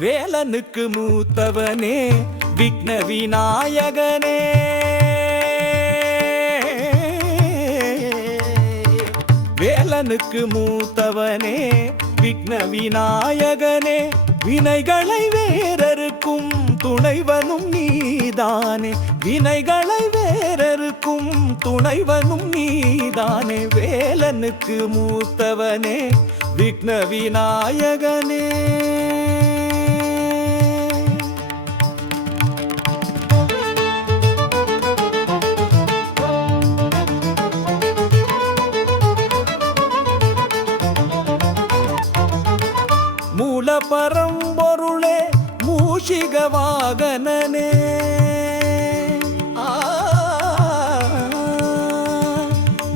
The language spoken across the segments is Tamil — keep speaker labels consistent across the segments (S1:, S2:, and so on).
S1: வேலனுக்கு மூத்தவனே விக்ன விநாயகனே. வேலனுக்கு மூத்தவனே விக்ன விநாயகனே. வினைகளை வேறருக்கும் துணைவனும் நீதானே. வினைகளை வேறருக்கும் துணைவனும் நீதானே. வேலனுக்கு மூத்தவனே விக்ன விநாயகனே. பரம்பொருளே மூஷிக வாகனனே.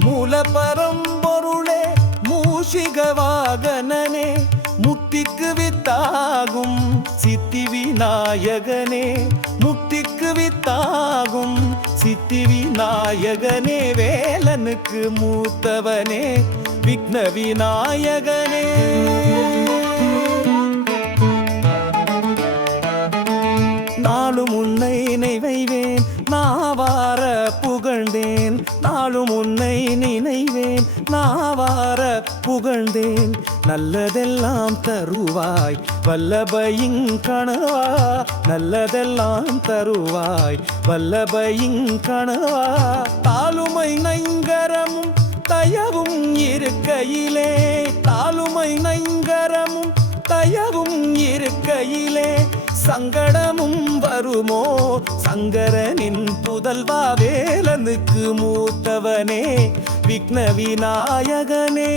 S1: மூல பரம்பொருளே மூஷிக வாகனனே. முக்திக்கு வித்தாகும் சித்தி விநாயகனே. முக்திக்கு வித்தாகும் சித்தி விநாயகனே. வேலனுக்கு மூத்தவனே விக்ன விநாயகனே. நாவார புகழ்ந்தேன். நல்லதெல்லாம் தருவாய் வல்லபையின் கணவா நல்லதெல்லாம் தருவாய் வல்லபையின் கணவா தாளுமை நங்கரமும் தயவும் இருக்கையிலே. சங்கடமும் வருமோ? சங்கரனின் புதல்வா வேலனுக்கு மூத்தவனே விக்ன விநாயகனே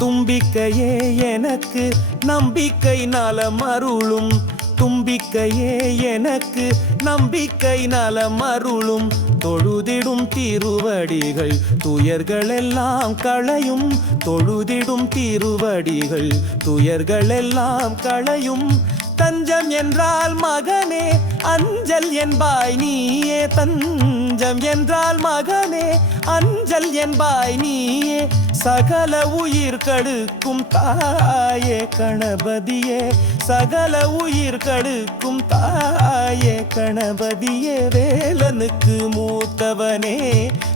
S1: தும்பிக்கையே எனக்கு நம்பிக்கை நலம் அருளும் தும்பிக்கையே எனக்கு. நம்பிக்கை நலம் அருளும் தொழுதிடும் திருவடிகள். துயர்களெல்லாம் களையும். தொழுதிடும் திருவடிகள். துயர்களெல்லாம் களையும். தஞ்சம் என்றால் மகனே. அஞ்சல் என்பாய் நீயே. தஞ்சம் என்றால் மகனே. அஞ்சல் என்பாய் நீயே. சகல உயிர்களுக்கும் தாயே கணபதியே சகல உயிர்களுக்கும் தாயே கணபதியே வேலனுக்கு மூத்தவனே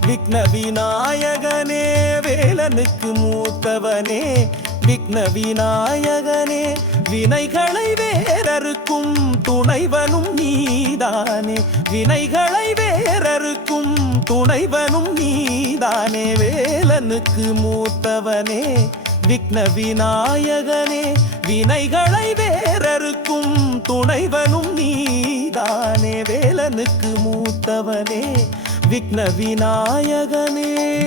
S1: விக்ன விநாயகனே வேலனுக்கு மூத்தவனே விக்ன விநாயகனே வினைகளை வேறறுக்கும் துணைவனும் நீதானே வினைகளை வே வேறறுக்கும் துணைவனும் நீதானே. வேலனுக்கு மூத்தவனே விக்ன விநாயகனே. வினைகளை வேறருக்கும் துணைவனும் நீதானே. வேலனுக்கு மூத்தவனே விக்ன விநாயகனே.